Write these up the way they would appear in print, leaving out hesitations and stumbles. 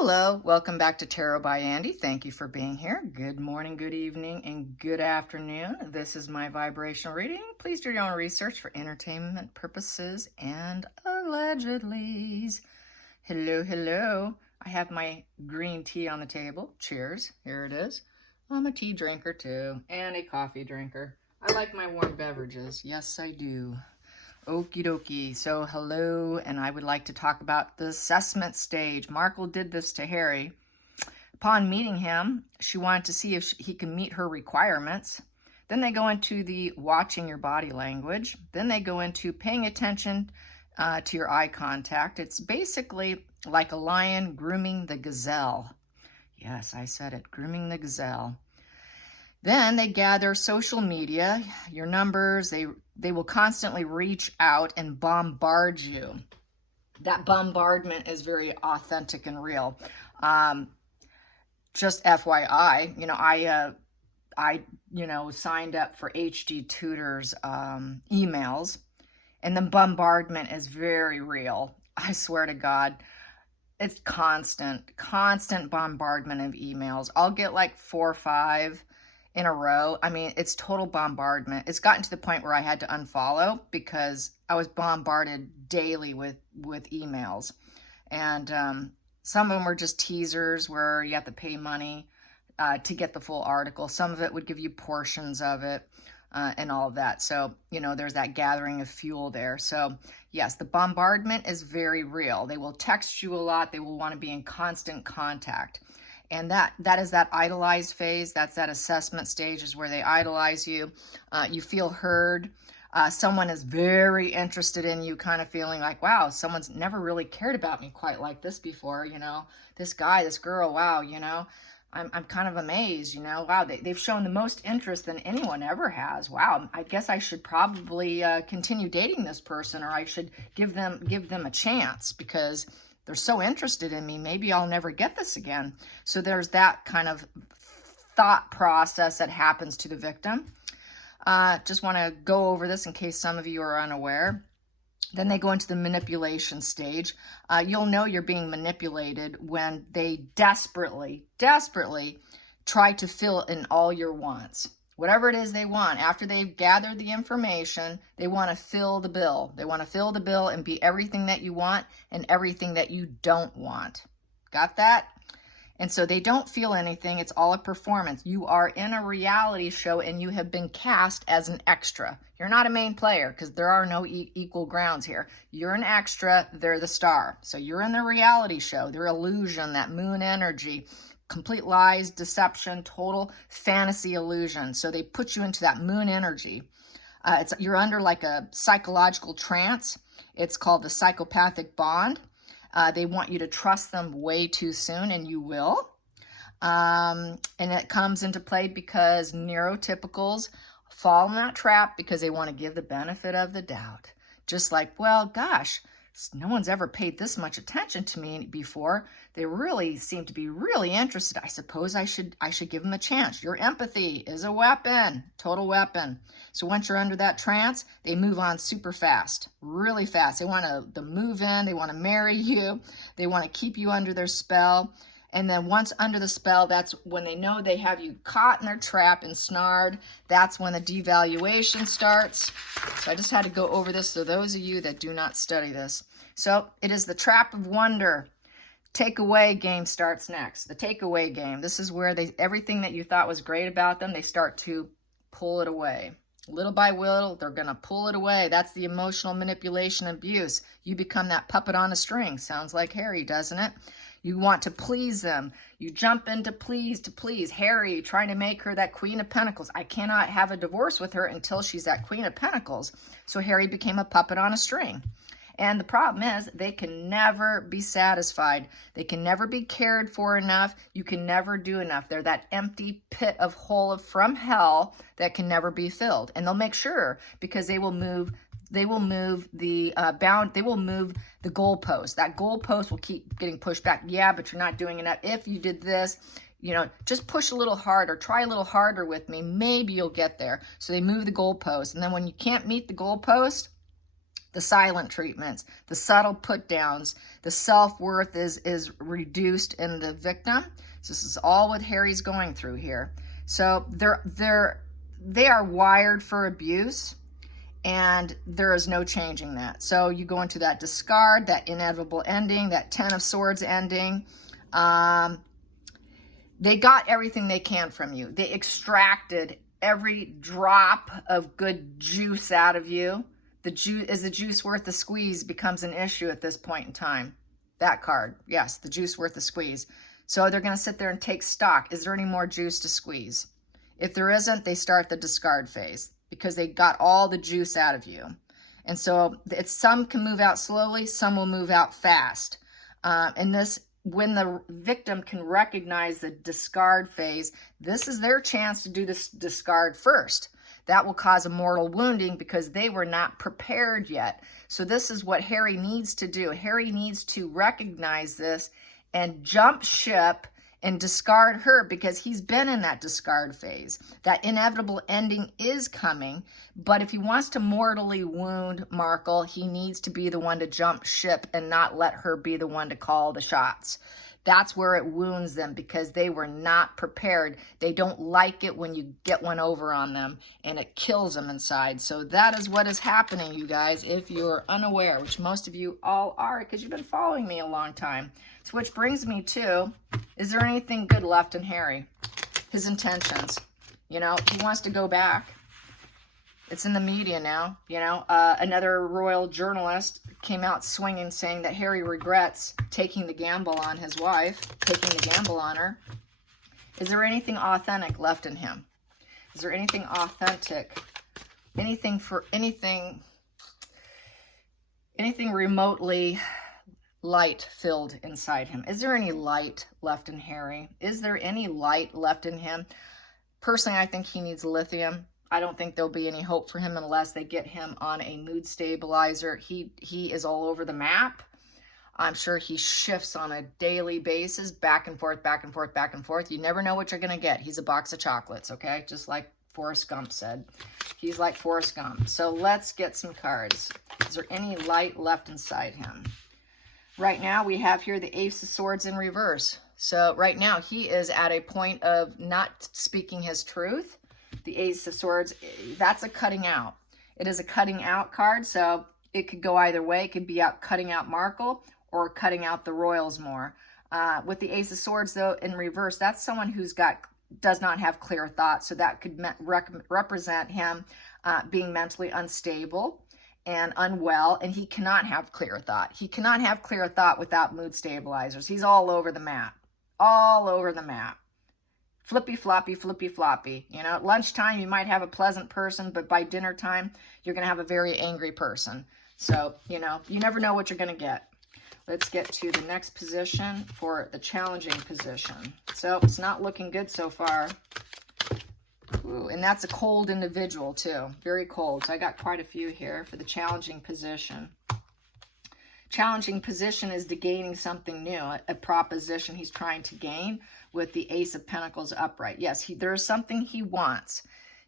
Hello, welcome back to Tarot by Andy. Thank you for being here. Good morning, good evening, and good afternoon. This is my vibrational reading. Please do your own research for entertainment purposes and allegedly. Hello, hello. I have my green tea on the table. Cheers. Here it is. I'm a tea drinker too, and a coffee drinker. I like my warm beverages. Yes, I do. Okie dokie. So hello, and I would like to talk about the assessment stage. Markle did this to Harry. Upon meeting him, she wanted to see if he can meet her requirements. Then they go into the watching your body language. Then they go into paying attention to your eye contact. It's basically like a lion grooming the gazelle. Yes, I said it, grooming the gazelle. Then they gather social media, your numbers. They will constantly reach out and bombard you. That bombardment is very authentic and real. Just FYI, I signed up for HD Tutors emails, and the bombardment is very real. I swear to God. It's constant bombardment of emails. I'll get like 4 or 5 in a row. I mean, it's total bombardment. It's gotten to the point where I had to unfollow because I was bombarded daily with emails. And some of them were just teasers where you have to pay money to get the full article. Some of it would give you portions of it and all of that. So, there's that gathering of fuel there. So, yes, the bombardment is very real. They will text you a lot. They will want to be in constant contact. And that is that idolized phase. That's that assessment stage, is where they idolize you. You feel heard. Someone is very interested in you, kind of feeling like, wow, someone's never really cared about me quite like this before. This guy, this girl, wow, I'm kind of amazed, wow, they've shown the most interest than anyone ever has. Wow, I guess I should probably continue dating this person, or I should give them a chance because they're so interested in me. Maybe I'll never get this again. So there's that kind of thought process that happens to the victim. Just want to go over this in case some of you are unaware. Then they go into the manipulation stage. You'll know you're being manipulated when they desperately try to fill in all your wants. Whatever it is they want, after they've gathered the information, they want to fill the bill. They want to fill the bill and be everything that you want and everything that you don't want. Got that? And so they don't feel anything. It's all a performance. You are in a reality show and you have been cast as an extra. You're not a main player because there are no equal grounds here. You're an extra. They're the star. So you're in the reality show, their illusion, that moon energy, complete lies, deception, total fantasy illusion. So they put you into that moon energy. You're under like a psychological trance. It's called the psychopathic bond. They want you to trust them way too soon, and you will. And it comes into play because neurotypicals fall in that trap because they want to give the benefit of the doubt. Just like, well, gosh, no one's ever paid this much attention to me before. They really seem to be really interested. I suppose I should give them a chance. Your empathy is a weapon, total weapon. So once you're under that trance, they move on super fast, really fast. They want to move in. They want to marry you. They want to keep you under their spell. And then once under the spell, that's when they know they have you caught in their trap and snared. That's when the devaluation starts. So I just had to go over this so those of you that do not study this. So it is the trap of wonder. Takeaway game starts next. The takeaway game. This is where everything that you thought was great about them, they start to pull it away. Little by little, they're going to pull it away. That's the emotional manipulation abuse. You become that puppet on a string. Sounds like Harry, doesn't it? You want to please them. You jump into please to please. Harry trying to make her that Queen of Pentacles. I cannot have a divorce with her until she's that Queen of Pentacles. So Harry became a puppet on a string. And the problem is they can never be satisfied. They can never be cared for enough. You can never do enough. They're that empty pit of hole from hell that can never be filled. And they'll make sure because they will move the goalpost. That goalpost will keep getting pushed back. Yeah, but you're not doing enough. If you did this, just push a little harder, try a little harder with me. Maybe you'll get there. So they move the goalpost. And then when you can't meet the goalpost, the silent treatments, the subtle put downs, the self-worth is reduced in the victim. So this is all what Harry's going through here. So they are wired for abuse, and there is no changing that. So you go into that discard, that inevitable ending, that 10 of Swords ending. They got everything they can from you. They extracted every drop of good juice out of you. Is the juice worth the squeeze becomes an issue at this point in time. That card, yes, the juice worth the squeeze. So they're going to sit there and take stock. Is there any more juice to squeeze? If there isn't, they start the discard phase because they got all the juice out of you. And so some can move out slowly, some will move out fast. And this, when the victim can recognize the discard phase, this is their chance to do this discard first. That will cause a mortal wounding because they were not prepared yet. So this is what Harry needs to do. Harry needs to recognize this and jump ship and discard her because he's been in that discard phase. That inevitable ending is coming, but if he wants to mortally wound Markle, he needs to be the one to jump ship and not let her be the one to call the shots. That's where it wounds them because they were not prepared. They don't like it when you get one over on them, and it kills them inside. So that is what is happening, you guys, if you're unaware, which most of you all are because you've been following me a long time. So which brings me to, is there anything good left in Harry? His intentions. You know, he wants to go back. It's in the media now, you know. Another royal journalist came out swinging, saying that Harry regrets taking the gamble on his wife, taking the gamble on her. Is there anything authentic left in him? Is there anything authentic? Anything remotely light-filled inside him? Is there any light left in Harry? Is there any light left in him? Personally, I think he needs lithium. I don't think there'll be any hope for him unless they get him on a mood stabilizer. He is all over the map. I'm sure he shifts on a daily basis, back and forth, back and forth, back and forth. You never know what you're going to get. He's a box of chocolates, okay? Just like Forrest Gump said. He's like Forrest Gump. So let's get some cards. Is there any light left inside him? Right now, we have here the Ace of Swords in reverse. So right now, he is at a point of not speaking his truth. The Ace of Swords, that's a cutting out. It is a cutting out card, so it could go either way. It could be out cutting out Markle or cutting out the royals more. With the Ace of Swords, though, in reverse, that's someone who's does not have clear thoughts, so that could represent him being mentally unstable and unwell, and he cannot have clear thought. He cannot have clear thought without mood stabilizers. He's all over the map. All over the map. Flippy floppy, flippy floppy. You know, at lunchtime, you might have a pleasant person, but by dinner time, you're going to have a very angry person. So, you know, you never know what you're going to get. Let's get to the next position for the challenging position. So, it's not looking good so far. Ooh, and that's a cold individual, too. Very cold. So, I got quite a few here for the challenging position. Challenging position is to gaining something new, a proposition he's trying to gain with the Ace of Pentacles upright. Yes, there's something he wants.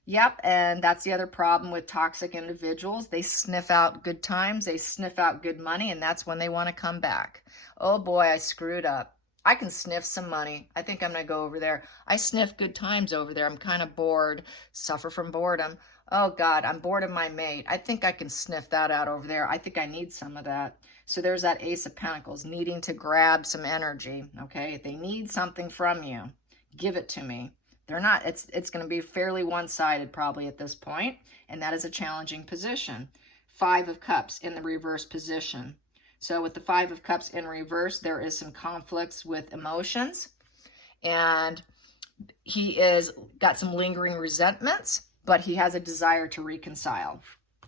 Yep, and that's the other problem with toxic individuals. They sniff out good times, they sniff out good money, and that's when they want to come back. Oh boy, I screwed up. I can sniff some money. I think I'm going to go over there. I sniff good times over there. I'm kind of bored, suffer from boredom. Oh God, I'm bored of my mate. I think I can sniff that out over there. I think I need some of that. So there's that Ace of Pentacles needing to grab some energy, okay? If they need something from you, give it to me. They're not, it's going to be fairly one-sided probably at this point, and that is a challenging position. 5 of Cups in the reverse position. So with the 5 of Cups in reverse, there is some conflicts with emotions, and he is got some lingering resentments, but he has a desire to reconcile.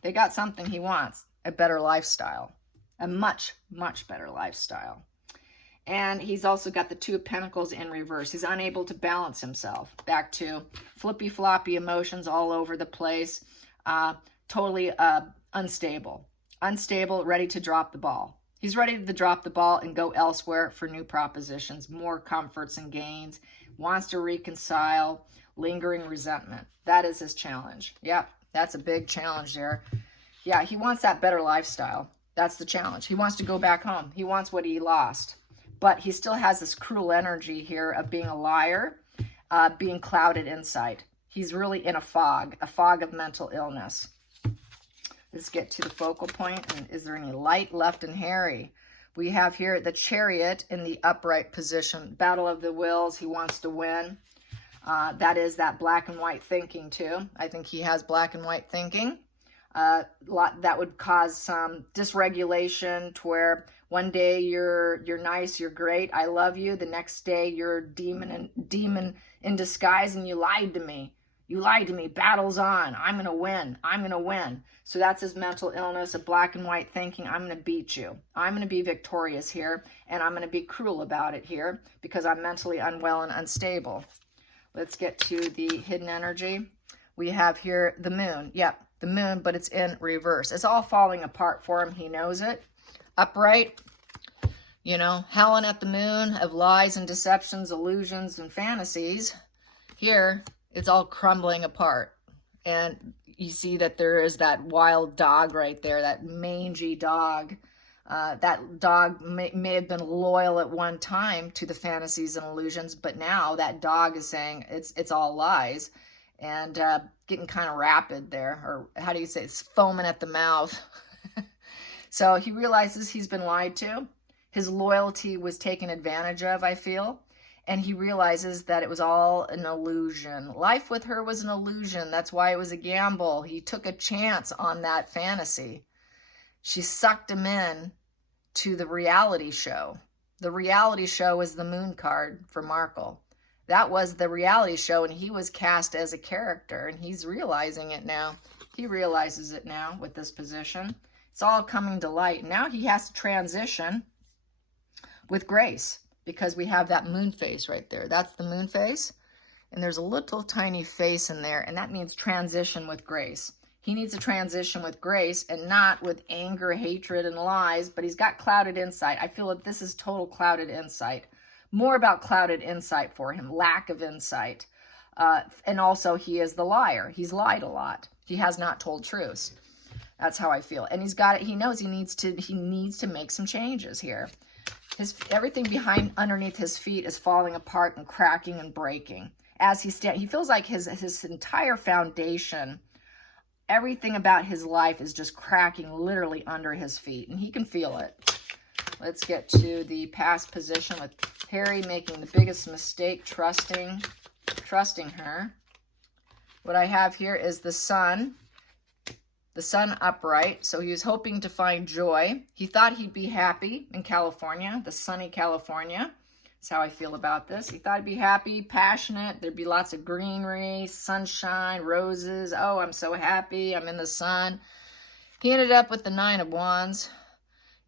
They got something he wants, a better lifestyle. A much, much better lifestyle. And he's also got the 2 of Pentacles in reverse. He's unable to balance himself. Back to flippy floppy emotions all over the place. Totally unstable. Unstable, ready to drop the ball. He's ready to drop the ball and go elsewhere for new propositions, more comforts and gains. Wants to reconcile, lingering resentment. That is his challenge. Yep, that's a big challenge there. Yeah, he wants that better lifestyle. That's the challenge. He wants to go back home. He wants what he lost. But he still has this cruel energy here of being a liar, being clouded inside. He's really in a fog of mental illness. Let's get to the focal point. And is there any light left in Harry? We have here the Chariot in the upright position. Battle of the wills. He wants to win. That is that black and white thinking too. I think he has black and white thinking. That would cause some dysregulation to where one day you're nice, you're great, I love you. The next day you're a demon in disguise and you lied to me. You lied to me. Battle's on. I'm going to win. I'm going to win. So that's his mental illness of black and white thinking. I'm going to beat you. I'm going to be victorious here, and I'm going to be cruel about it here because I'm mentally unwell and unstable. Let's get to the hidden energy. We have here the moon. Yep, the moon, but it's in reverse. It's all falling apart for him. He knows it. Upright, you know, howling at the moon of lies and deceptions, illusions and fantasies. Here, it's all crumbling apart. And you see that there is that wild dog right there, that mangy dog. That dog may have been loyal at one time to the fantasies and illusions, but now that dog is saying it's all lies and getting kind of rapid there, or how do you say, it's foaming at the mouth. So he realizes he's been lied to. His loyalty was taken advantage of, I feel. And he realizes that it was all an illusion. Life with her was an illusion. That's why it was a gamble. He took a chance on that fantasy. She sucked him in to the reality show. The reality show was the moon card for Markle. That was the reality show, and he was cast as a character, and he's realizing it now. He realizes it now with this position. It's all coming to light. Now he has to transition with grace, because we have that moon face right there. That's the moon face. And there's a little tiny face in there, and that means transition with grace. He needs to transition with grace and not with anger, hatred, and lies, but he's got clouded insight. I feel that this is total clouded insight. More about clouded insight for him, lack of insight. And also he is the liar. He's lied a lot. He has not told truths. That's how I feel. And he's got it. He knows he needs to make some changes here. Everything underneath his feet is falling apart and cracking and breaking. As he feels like his entire foundation, everything about his life is just cracking literally under his feet, and he can feel it. Let's get to the past position with Harry making the biggest mistake, trusting her. What I have here is the sun. The sun upright, so he was hoping to find joy. He thought he'd be happy in California, the sunny California. That's how I feel about this. He thought he'd be happy, passionate. There'd be lots of greenery, sunshine, roses. Oh, I'm so happy. I'm in the sun. He ended up with the 9 of Wands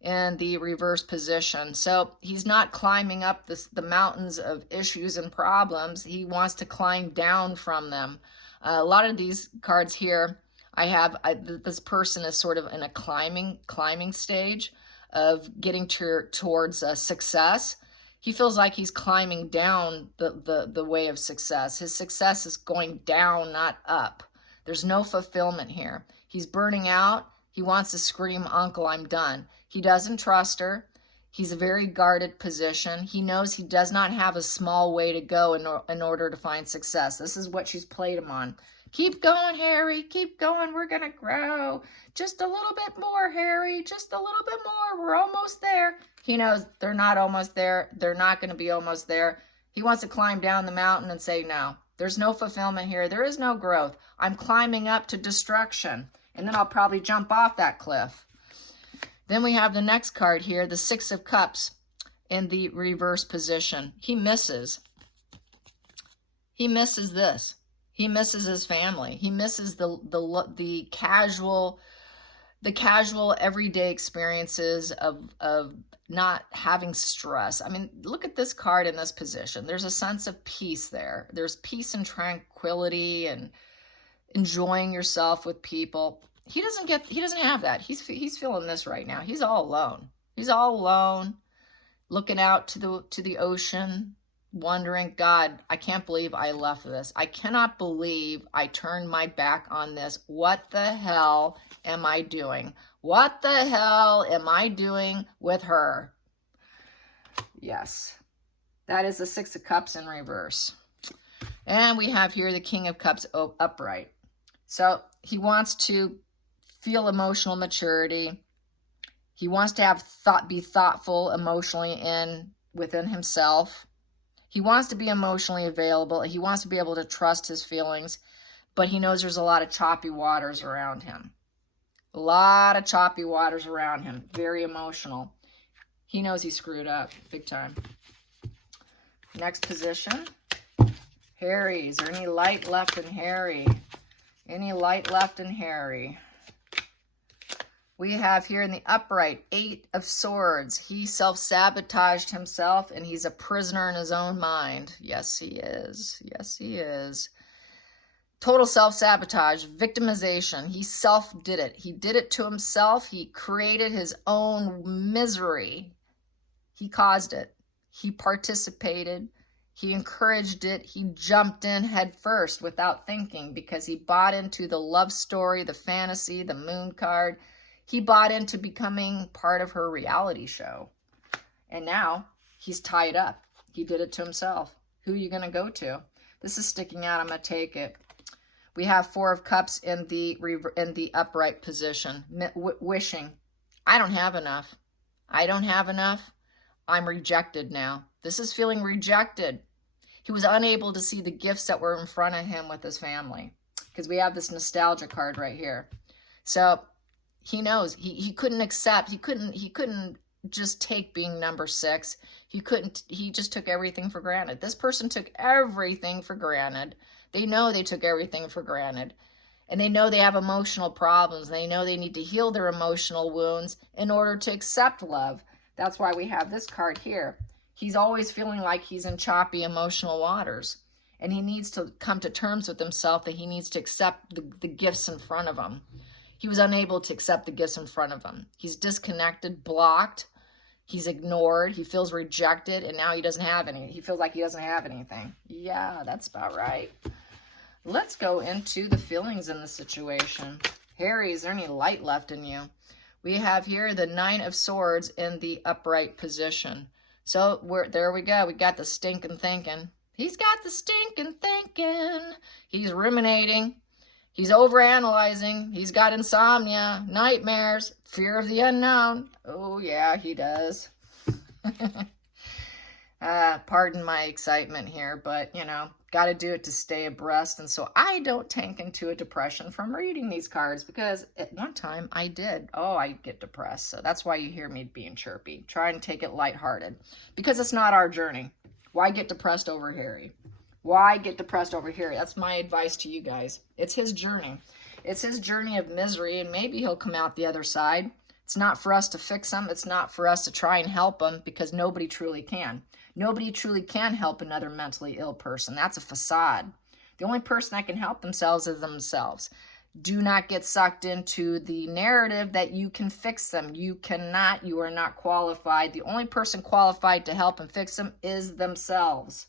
in the reverse position. So he's not climbing up the mountains of issues and problems. He wants to climb down from them. A lot of these cards here, this person is sort of in a climbing stage of getting towards success. He feels like he's climbing down the way of success. His success is going down, not up. There's no fulfillment here. He's burning out. He wants to scream, "Uncle, I'm done." He doesn't trust her. He's a very guarded position. He knows he does not have a small way to go in order to find success. This is what she's played him on. Keep going, Harry. Keep going. We're going to grow. Just a little bit more, Harry. Just a little bit more. We're almost there. He knows they're not almost there. They're not going to be almost there. He wants to climb down the mountain and say, no, there's no fulfillment here. There is no growth. I'm climbing up to destruction. And then I'll probably jump off that cliff. Then we have the next card here, the 6 of Cups in the reverse position. He misses. He misses this. He misses his family. He misses the casual everyday experiences of not having stress. I mean, look at this card in this position. There's a sense of peace there. There's peace and tranquility and enjoying yourself with people. He doesn't have that. He's feeling this right now. He's all alone. He's all alone, looking out to the ocean, wondering, God, I can't believe I left this. I cannot believe I turned my back on this. What the hell am I doing? What the hell am I doing with her? Yes, that is the Six of Cups in reverse. And we have here the King of Cups upright. So he wants to feel emotional maturity. He wants to have be thoughtful emotionally within himself. He wants to be emotionally available. He wants to be able to trust his feelings, but he knows there's a lot of choppy waters around him. A lot of choppy waters around him. Very emotional. He knows he screwed up big time. Next position. Harry. Is there any light left in Harry? Any light left in Harry? We have here in the upright, 8 of Swords. He self-sabotaged himself, and he's a prisoner in his own mind. Yes, he is. Yes, he is. Total self-sabotage, victimization. He self-did it. He did it to himself. He created his own misery. He caused it. He participated. He encouraged it. He jumped in head first without thinking because he bought into the love story, the fantasy, the moon card. He bought into becoming part of her reality show. And now he's tied up. He did it to himself. Who are you going to go to? This is sticking out. I'm going to take it. We have 4 of Cups in the upright position. Wishing. I don't have enough. I don't have enough. I'm rejected now. This is feeling rejected. He was unable to see the gifts that were in front of him with his family. Because we have this nostalgia card right here. So he knows he couldn't accept, he couldn't just take being number 6. He just took everything for granted. This person took everything for granted. They know they took everything for granted. And they know they have emotional problems. They know they need to heal their emotional wounds in order to accept love. That's why we have this card here. He's always feeling like he's in choppy emotional waters. And he needs to come to terms with himself that he needs to accept the gifts in front of him. He was unable to accept the gifts in front of him. He's disconnected, blocked. He's ignored. He feels rejected, and now he doesn't have any. He feels like he doesn't have anything. Yeah, that's about right. Let's go into the feelings in the situation. Harry, is there any light left in you? We have here the 9 of Swords in the upright position. So there we go. We got the stinking thinking. He's got the stinking thinking. He's ruminating. He's overanalyzing. He's got insomnia, nightmares, fear of the unknown. Oh, yeah, he does. Pardon my excitement here, but, you know, got to do it to stay abreast. And so I don't tank into a depression from reading these cards because at one time I did. Oh, I get depressed. So that's why you hear me being chirpy. Try and take it lighthearted because it's not our journey. Why get depressed over Harry? Why get depressed over Harry? That's my advice to you guys. It's his journey. It's his journey of misery, and maybe he'll come out the other side. It's not for us to fix him. It's not for us to try and help him because nobody truly can. Nobody truly can help another mentally ill person. That's a facade. The only person that can help themselves is themselves. Do not get sucked into the narrative that you can fix them. You cannot. You are not qualified. The only person qualified to help and fix them is themselves.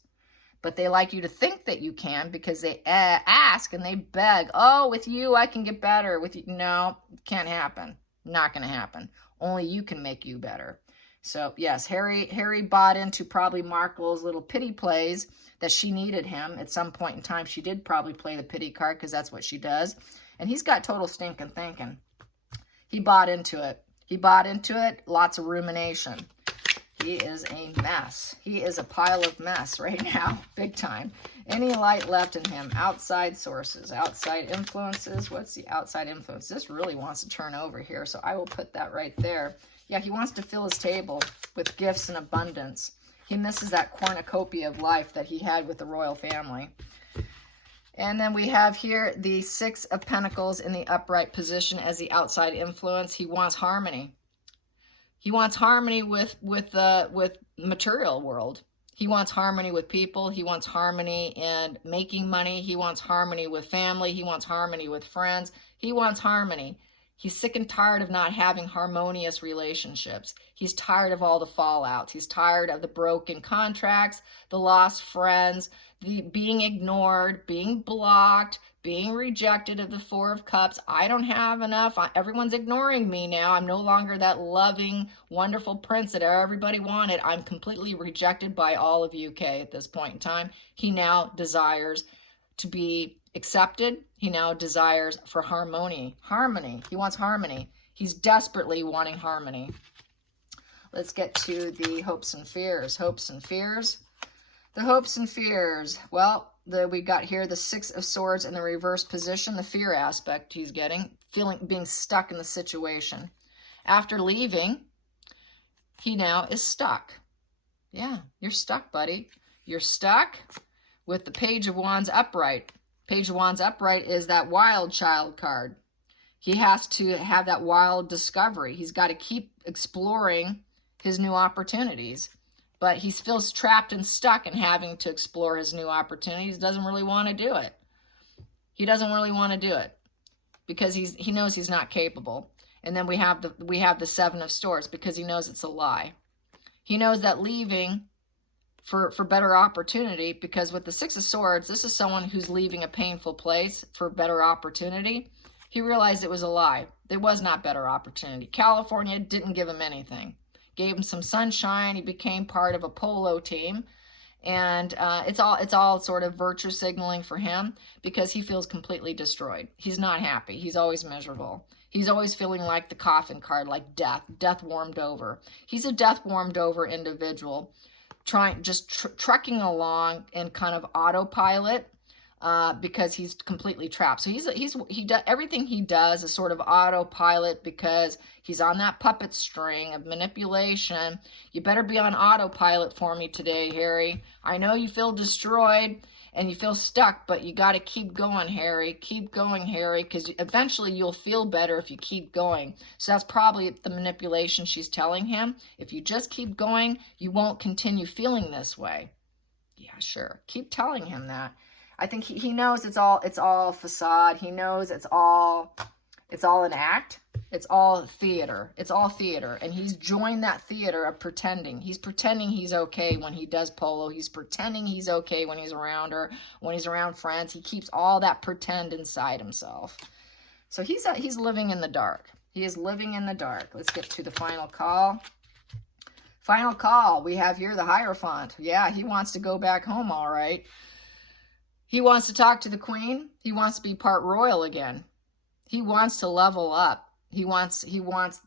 But they like you to think that you can because they ask and they beg. Oh, with you, I can get better. With you, no, can't happen. Not going to happen. Only you can make you better. So, yes, Harry bought into probably Markle's little pity plays that she needed him. At some point in time, she did probably play the pity card because that's what she does. And he's got total stinking thinking. He bought into it. He bought into it. Lots of rumination. He is a mess. He is a pile of mess right now, big time. Any light left in him? Outside sources, outside influences. What's the outside influence? This really wants to turn over here, so I will put that right there. Yeah, he wants to fill his table with gifts and abundance. He misses that cornucopia of life that he had with the royal family. And then we have here the 6 of Pentacles in the upright position as the outside influence. He wants harmony. He wants harmony with material world. He wants harmony with people. He wants harmony in making money. He wants harmony with family. He wants harmony with friends. He wants harmony. He's sick and tired of not having harmonious relationships. He's tired of all the fallouts. He's tired of the broken contracts, the lost friends, the being ignored, being blocked, being rejected of the Four of Cups. I don't have enough. Everyone's ignoring me now. I'm no longer that loving, wonderful prince that everybody wanted. I'm completely rejected by all of UK at this point in time. He now desires to be accepted. He now desires for harmony. He wants harmony. He's desperately wanting harmony. Let's get to the hopes and fears. Hopes and fears. The hopes and fears. Well, we got here the Six of Swords in the reverse position. The fear aspect he's getting, being stuck in the situation. After leaving, he now is stuck. Yeah, you're stuck, buddy. You're stuck with the Page of Wands upright. Page of Wands upright is that wild child card. He has to have that wild discovery. He's got to keep exploring his new opportunities. But he feels trapped and stuck in having to explore his new opportunities. Doesn't really want to do it. He doesn't really want to do it because he knows he's not capable. And then we have the Seven of Swords because he knows it's a lie. He knows that leaving for better opportunity, because with the Six of Swords, this is someone who's leaving a painful place for better opportunity. He realized it was a lie. There was not better opportunity. California didn't give him anything. Gave him some sunshine. He became part of a polo team. And it's all sort of virtue signaling for him because he feels completely destroyed. He's not happy. He's always miserable. He's always feeling like the coffin card, like death warmed over. He's a death warmed over individual, trucking along in kind of autopilot because he's completely trapped. So he does everything he does is sort of autopilot because he's on that puppet string of manipulation. You better be on autopilot for me today, Harry. I know you feel destroyed and you feel stuck, but you got to keep going, Harry. Keep going, Harry, because eventually you'll feel better if you keep going. So that's probably the manipulation she's telling him. If you just keep going, you won't continue feeling this way. Yeah, sure. Keep telling him that. I think he knows it's all facade. He knows it's all an act. It's all theater. It's all theater. And he's joined that theater of pretending. He's pretending he's okay when he does polo. He's pretending he's okay when he's around her, when he's around friends. He keeps all that pretend inside himself. So he's living in the dark. He is living in the dark. Let's get to the final call. Final call. We have here the Hierophant. Yeah, he wants to go back home, all right. He wants to talk to the Queen. He wants to be part royal again. He wants to level up. He wants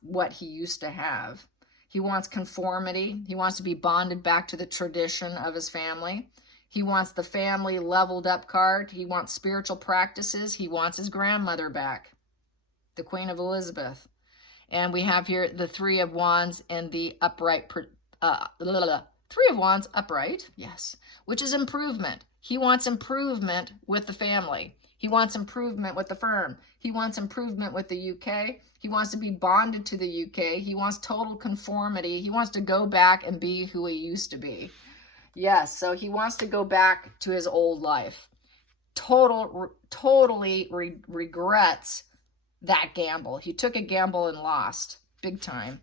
what he used to have. He wants conformity. He wants to be bonded back to the tradition of his family. He wants the family leveled up card. He wants spiritual practices. He wants his grandmother back, the Queen of Elizabeth. And we have here the Three of Wands and the upright, Three of Wands upright, yes, which is improvement. He wants improvement with the family. He wants improvement with the firm. He wants improvement with the UK. He wants to be bonded to the UK. He wants total conformity. He wants to go back and be who he used to be. Yes, so he wants to go back to his old life. Totally regrets that gamble. He took a gamble and lost big time.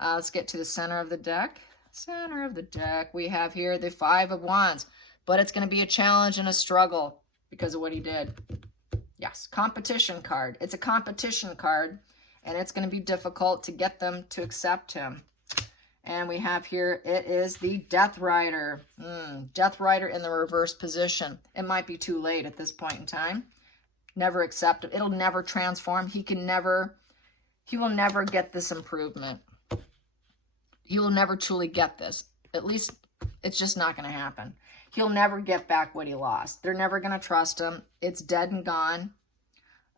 Let's get to the center of the deck. Center of the deck. We have here the Five of Wands, but it's going to be a challenge and a struggle because of what he did. Yes, competition card. It's a competition card, and it's going to be difficult to get them to accept him. And we have here, it is the Death Rider. Death Rider in the reverse position. It might be too late at this point in time. Never accept it. It'll never transform. He will never get this improvement. He will never truly get this. At least it's just not going to happen. He'll never get back what he lost. They're never going to trust him. It's dead and gone.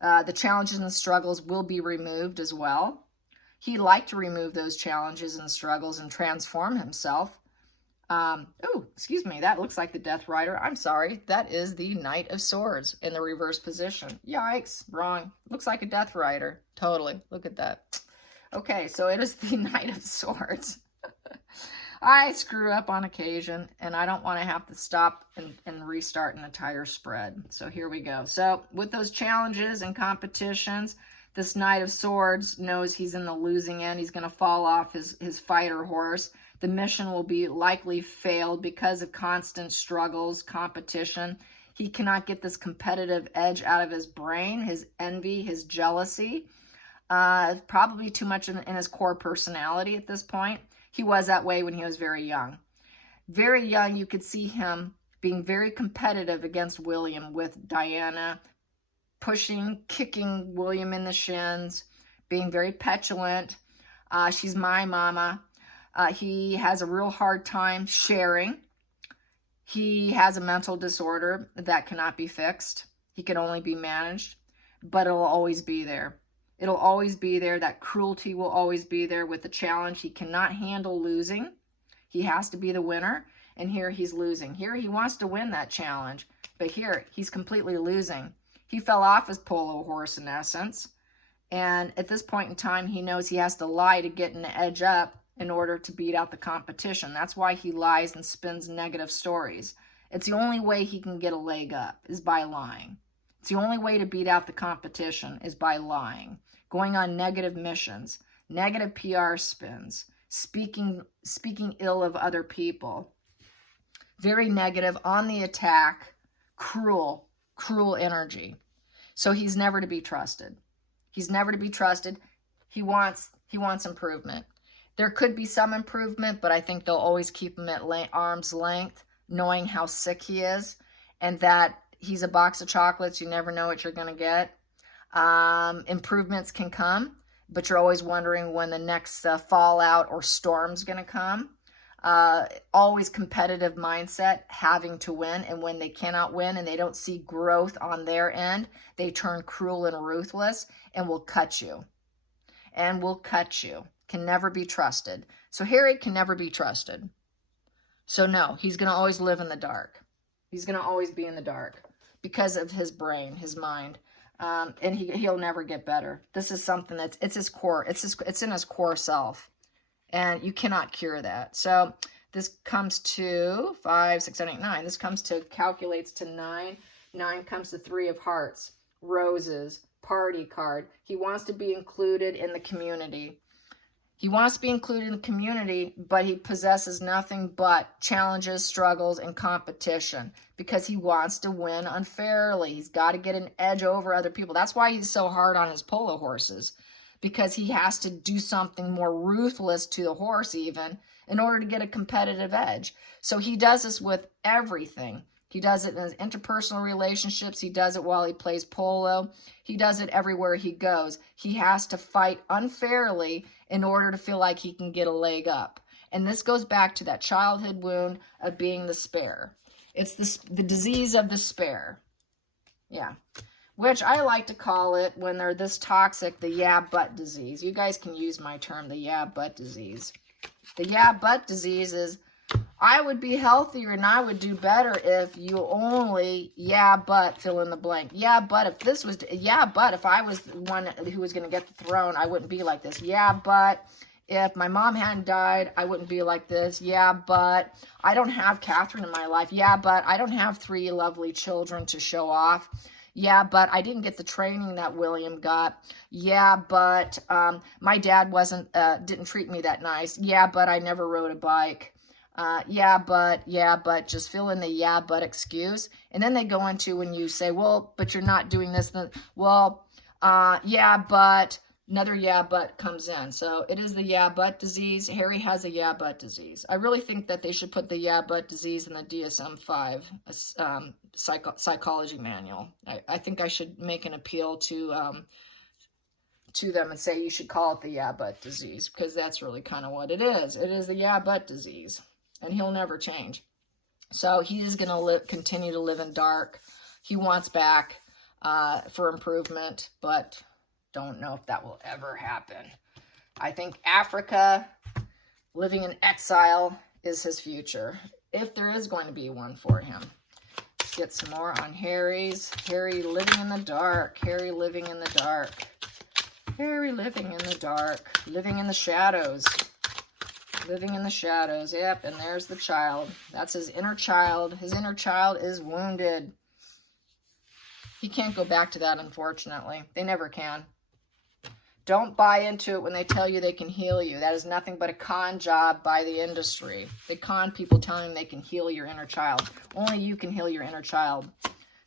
The challenges and struggles will be removed as well. He'd like to remove those challenges and struggles and transform himself. Oh, excuse me. That looks like the Death Rider. I'm sorry. That is the Knight of Swords in the reverse position. Yikes. Wrong. Looks like a Death Rider. Totally. Look at that. Okay, so it is the Knight of Swords. I screw up on occasion, and I don't want to have to stop and restart an entire spread. So here we go. So with those challenges and competitions, This Knight of Swords knows he's in the losing end. He's going to fall off his fighter horse. The mission will be likely failed because of constant struggles, competition. He cannot get this competitive edge out of his brain, his envy, his jealousy. Probably too much in his core personality at this point. He was that way when he was very young. Very young, you could see him being very competitive against William, with Diana pushing, kicking William in the shins, being very petulant. She's my mama. He has a real hard time sharing. He has a mental disorder that cannot be fixed. He can only be managed, but it'll always be there. It'll always be there. That cruelty will always be there with the challenge. He cannot handle losing. He has to be the winner, and here he's losing. Here he wants to win that challenge, but here he's completely losing. He fell off his polo horse in essence, and at this point in time, he knows he has to lie to get an edge up in order to beat out the competition. That's why he lies and spins negative stories. It's the only way he can get a leg up, is by lying. It's the only way to beat out the competition, is by lying, going on negative missions, negative PR spins, speaking ill of other people. Very negative, on the attack, cruel energy. So he's never to be trusted. He's never to be trusted. He wants improvement. There could be some improvement, but I think they'll always keep him at arm's length, knowing how sick he is, and that he's a box of chocolates. You never know what you're going to get. Improvements can come, but you're always wondering when the next fallout or storm's going to come. Always competitive mindset, having to win, and when they cannot win and they don't see growth on their end, they turn cruel and ruthless and will cut you. Can never be trusted. So Harry can never be trusted. So no, he's going to always live in the dark. He's going to always be in the dark because of his brain, his mind. And he'll never get better. This is something it's his core. It's in his core self. And you cannot cure that. So this comes to 5, 6, 7, 8, 9. This calculates to 9. 9 comes to 3 of hearts, roses, party card. He wants to be included in the community. He wants to be included in the community, but he possesses nothing but challenges, struggles, and competition because he wants to win unfairly. He's got to get an edge over other people. That's why he's so hard on his polo horses, because he has to do something more ruthless to the horse even in order to get a competitive edge. So he does this with everything. He does it in his interpersonal relationships. He does it while he plays polo. He does it everywhere he goes. He has to fight unfairly in order to feel like he can get a leg up. And this goes back to that childhood wound of being the spare. It's the disease of despair. Yeah. Which I like to call it, when they're this toxic, the yeah, but disease. You guys can use my term, the yeah, but disease. The yeah, but disease is, I would be healthier and I would do better if you only, yeah, but fill in the blank. Yeah, but if this was, yeah, but if I was the one who was going to get the throne, I wouldn't be like this. Yeah, but if my mom hadn't died, I wouldn't be like this. Yeah, but I don't have Catherine in my life. Yeah, but I don't have 3 lovely children to show off. Yeah, but I didn't get the training that William got. Yeah, but my dad didn't treat me that nice. Yeah, but I never rode a bike. Yeah, but just fill in the yeah, but excuse. And then they go into when you say, well, but you're not doing this. Well, yeah, but another yeah, but comes in. So it is the yeah, but disease. Harry has a yeah, but disease. I really think that they should put the yeah, but disease in the DSM-5 psychology manual. I think I should make an appeal to them and say you should call it the yeah, but disease, because that's really kind of what it is. It is the yeah, but disease. And he'll never change. So he's going to continue to live in dark. He wants back for improvement, but don't know if that will ever happen. I think Africa, living in exile, is his future, if there is going to be one for him. Let's get some more on Harry living in the dark. Harry living in the dark. Harry living in the dark. Living in the shadows. Living in the shadows. Yep, and there's the child. That's his inner child. His inner child is wounded. He can't go back to that, unfortunately. They never can. Don't buy into it when they tell you they can heal you. That is nothing but a con job by the industry. They con people telling them they can heal your inner child. Only you can heal your inner child.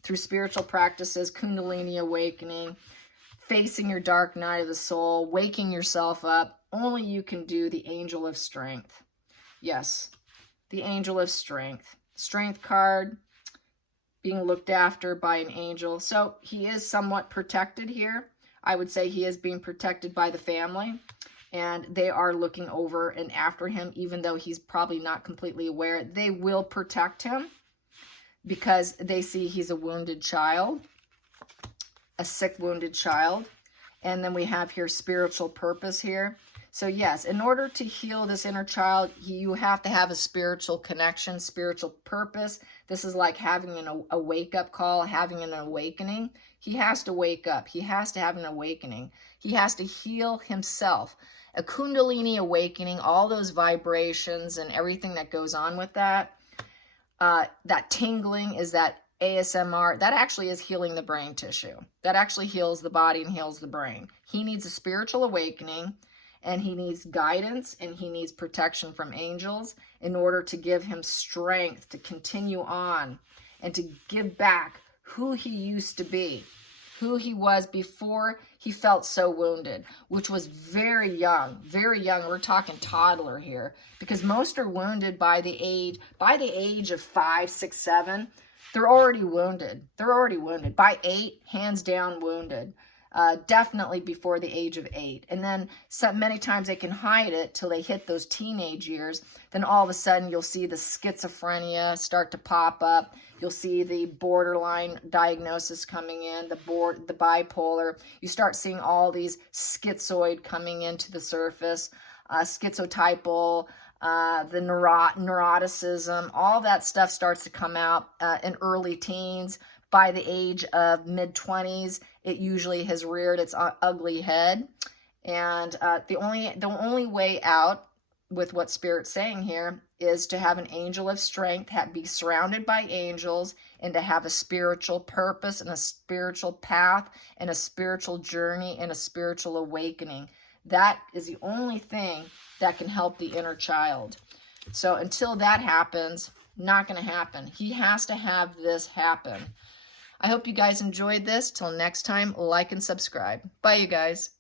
Through spiritual practices, Kundalini awakening, facing your dark night of the soul, waking yourself up. Only you can do the angel of strength. Yes, the angel of strength. Strength card, being looked after by an angel. So he is somewhat protected here. I would say he is being protected by the family, and they are looking over and after him, even though he's probably not completely aware. They will protect him because they see he's a wounded child, a sick, wounded child. And then we have here spiritual purpose here. So yes, in order to heal this inner child, you have to have a spiritual connection, spiritual purpose. This is like having a wake-up call, having an awakening. He has to wake up. He has to have an awakening. He has to heal himself. A Kundalini awakening, all those vibrations and everything that goes on with that, that tingling is that ASMR, that actually is healing the brain tissue. That actually heals the body and heals the brain. He needs a spiritual awakening, and he needs guidance, and he needs protection from angels in order to give him strength to continue on and to give back who he used to be, who he was before he felt so wounded, which was very young, very young. We're talking toddler here, because most are wounded by the age of 5, 6, 7. They're already wounded. They're already wounded. By 8, hands down wounded. Definitely before the age of 8. And then many times they can hide it till they hit those teenage years. Then all of a sudden you'll see the schizophrenia start to pop up. You'll see the borderline diagnosis coming in, the bipolar. You start seeing all these schizoid coming into the surface, schizotypal, the neuroticism, all that stuff starts to come out in early teens. By the age of mid-20s, it usually has reared its ugly head. And the only way out with what Spirit's saying here is to have an angel of strength, be surrounded by angels, and to have a spiritual purpose and a spiritual path and a spiritual journey and a spiritual awakening. That is the only thing that can help the inner child. So until that happens, not going to happen. He has to have this happen. I hope you guys enjoyed this. Till next time, like and subscribe. Bye, you guys.